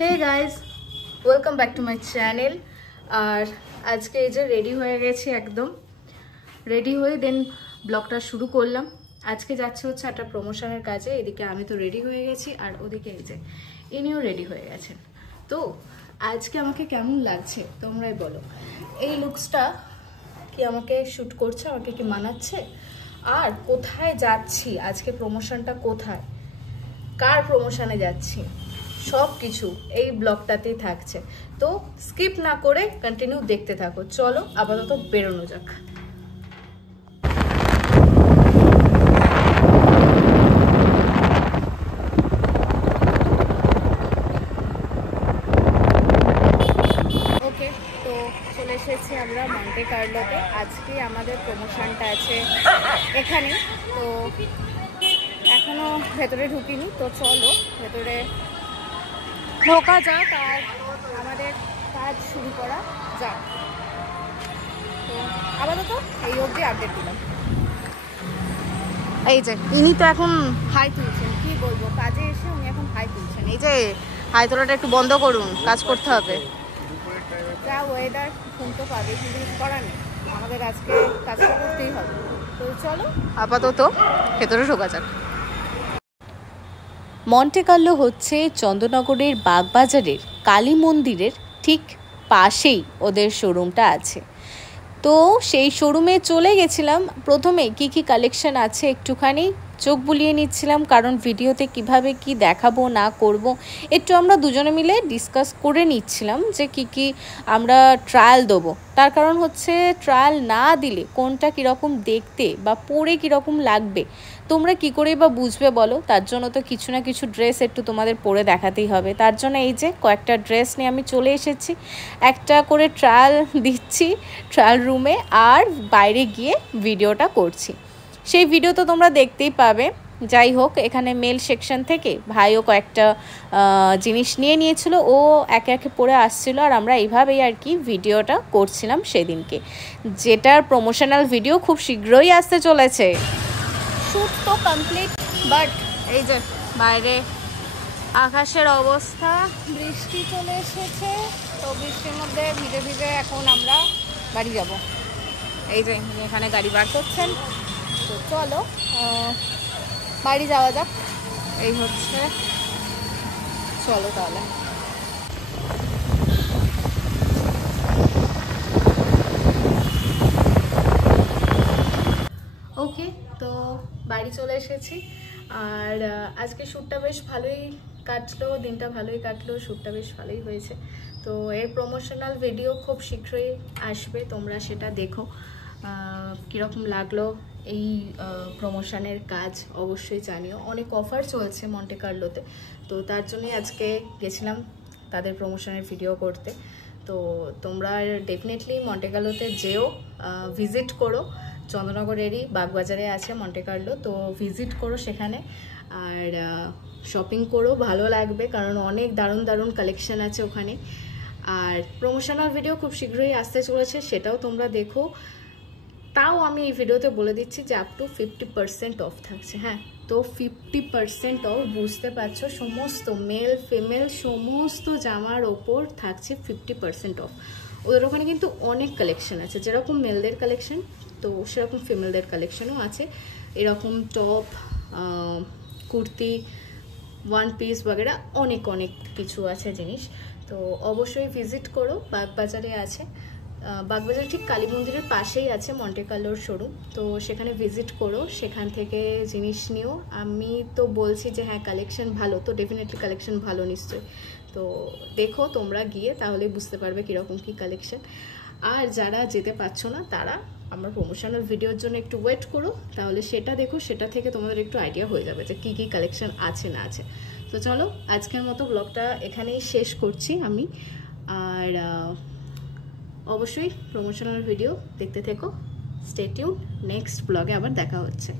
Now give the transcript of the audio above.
Hey guys, welcome back to my channel. আর আজকে এই যে রেডি হয়ে গেছি, একদম রেডি হয়ে দেন ব্লগটা শুরু করলাম। আজকে যাচ্ছে হচ্ছে একটা প্রমোশনের কাজে। এদিকে আমি তো রেডি হয়ে গেছি আর ওদিকে এই যে ইনিও রেডি হয়ে গেছেন। তো আজকে আমাকে কেমন লাগছে তোমরাই বলো। এই লুকসটা কি আমাকে শ্যুট করছে, আমাকে কি মানাচ্ছে? আর কোথায় যাচ্ছি, আজকে প্রমোশনটা কোথায়, কার প্রমোশনে যাচ্ছি, সব কিছু এই ব্লগটাতেই থাকছে। তো স্কিপ না করে কন্টিনিউ দেখতে থাকো। চলো আপাতত বেরোনো যাক। ওকে, তো চলে এসেছি আমরা মন্টে কার্লোতে। আজকে আমাদের প্রমোশনটা আছে এখানে। তো এখনো ভেতরে ঢুকিনি, তো চলো ভেতরে ঢোকা যাক আর আমাদের কাজ শুরু করা যাক। তো আপাতত এই অবধি আপডেট দিলাম। এই যে ইনি তো এখন হাই তুলছেন, কি বলবো, কাজে এসে উনি এখন হাই তুলছেন। এই যে হাই তোলাটা একটু বন্ধ করুন, কাজ করতে হবে। যা ওয়েদার, ফোন তো পাবে, কিন্তু কিছু করার নেই, আমাদের আজকে কাজটা করতেই হবে। তো চলো আপাতত ভেতরে ঢোকা যাক। মন্টে কার্লো হচ্ছে চন্দননগরের বাগবাজারের কালী মন্দিরের ঠিক পাশেই ওদের শোরুমটা আছে। তো সেই শোরুমে চলে গেছিলাম। প্রথমে কি কি কালেকশন আছে একটুখানি চোখ বুলিয়ে নিচ্ছিলাম, কারণ ভিডিওতে কিভাবে কি দেখাবো না করব একটু আমরা দুজনে মিলে ডিসকাস করে নিচ্ছিলাম যে কি কি আমরা ট্রায়াল দেবো। তার কারণ হচ্ছে ট্রায়াল না দিলে কোনটা কীরকম দেখতে বা পরে কীরকম লাগবে তোমরা কি করে বা বুঝবে বলো। তার জন্য তো কিছু না কিছু ড্রেস একটু তোমাদের পরে দেখাতেই হবে। তার জন্য এই যে কয়েকটা ড্রেস নিয়ে আমি চলে এসেছি, একটা করে ট্রায়াল দিচ্ছি ট্রায়াল রুমে, আর বাইরে গিয়ে ভিডিওটা করছি। সেই ভিডিও তো তোমরা দেখতেই পাবে। যাই হোক, এখানে মেল সেকশন থেকে ভাইও কয়েকটা জিনিস নিয়ে নিয়েছিল, ও একে একে পরে আসছিল, আর আমরা এইভাবেই আর কি ভিডিওটা করছিলাম সেদিনকে, যেটার প্রমোশনাল ভিডিও খুব শীঘ্রই আসতে চলেছে। শ্যুট তো কমপ্লিট, বাট এই যে বাইরে আকাশের অবস্থা, বৃষ্টি চলে এসেছে। তো বৃষ্টির মধ্যে ভিজে ভিজে এখন আমরা বাড়ি যাব। এই যে এখানে গাড়ি বার করছেন। তো চলো বাড়ি যাওয়া যাক। এই হচ্ছে, চলো তাহলে। ওকে, তো বাড়ি চলে এসেছি। আর আজকে শ্যুটটা বেশ ভালোই কাটলো, দিনটা ভালোই কাটলো, শ্যুটটা বেশ ভালোই হয়েছে। তো এর প্রমোশনাল ভিডিও খুব শীঘ্রই আসবে, তোমরা সেটা দেখো। কীরকম লাগলো এই প্রমোশনের কাজ অবশ্যই জানিও। অনেক অফার চলছে মন্টে কার্লোতে, তো তার জন্যই আজকে গেছিলাম তাদের প্রমোশনের ভিডিও করতে। তো তোমরা ডেফিনেটলি মন্টে কার্লোতে যেও, ভিজিট করো। চন্দননগরেরই বাগবাজারে আছে মন্টে কার্লো, তো ভিজিট করো সেখানে আর শপিং করো, ভালো লাগবে, কারণ অনেক দারুণ দারুণ কালেকশন আছে ওখানে। আর প্রমোশনাল ভিডিও খুব শীঘ্রই আসতে চলেছে, সেটাও তোমরা দেখো। তাও আমি এই ভিডিওতে বলে দিচ্ছি যে আপ টু 50% অফ থাকছে। হ্যাঁ, তো 50% অফ, বুঝতে পারছো, সমস্ত মেল ফিমেল সমস্ত জামার ওপর থাকছে 50% অফ। ওদের ওখানে কিন্তু অনেক কালেকশন আছে, যেরকম মেলদের কালেকশন তো সেরকম ফিমেলদের কালেকশনও আছে। এরকম টপ, কুর্তি, ওয়ান পিস বগেরা অনেক অনেক কিছু আছে জিনিস। তো অবশ্যই ভিজিট করো, বাগবাজারে আছে। বাগবাজার ঠিক কালী মন্দিরের পাশেই আছে মন্টে কার্লোর শোরুম। তো সেখানে ভিজিট করো, সেখান থেকে জিনিস নিও। আমি তো বলছি যে হ্যাঁ কালেকশন ভালো, তো ডেফিনেটলি কালেকশন ভালো নিশ্চয়ই। তো দেখো তোমরা গিয়ে, তাহলে বুঝতে পারবে কীরকম কী কালেকশন। আর যারা যেতে পারছো না তারা আমার প্রমোশনাল ভিডিওর জন্য একটু ওয়েট করো, তাহলে সেটা দেখো, সেটা থেকে তোমাদের একটু আইডিয়া হয়ে যাবে যে কী কী কালেকশন আছে না আছে। তো চলো আজকের মতো ব্লগটা এখানেই শেষ করছি আমি। আর অবশ্যই প্রমোশনাল ভিডিও দেখতে থেকো, স্টে টিউন, নেক্সট ব্লগে আবার দেখা হচ্ছে।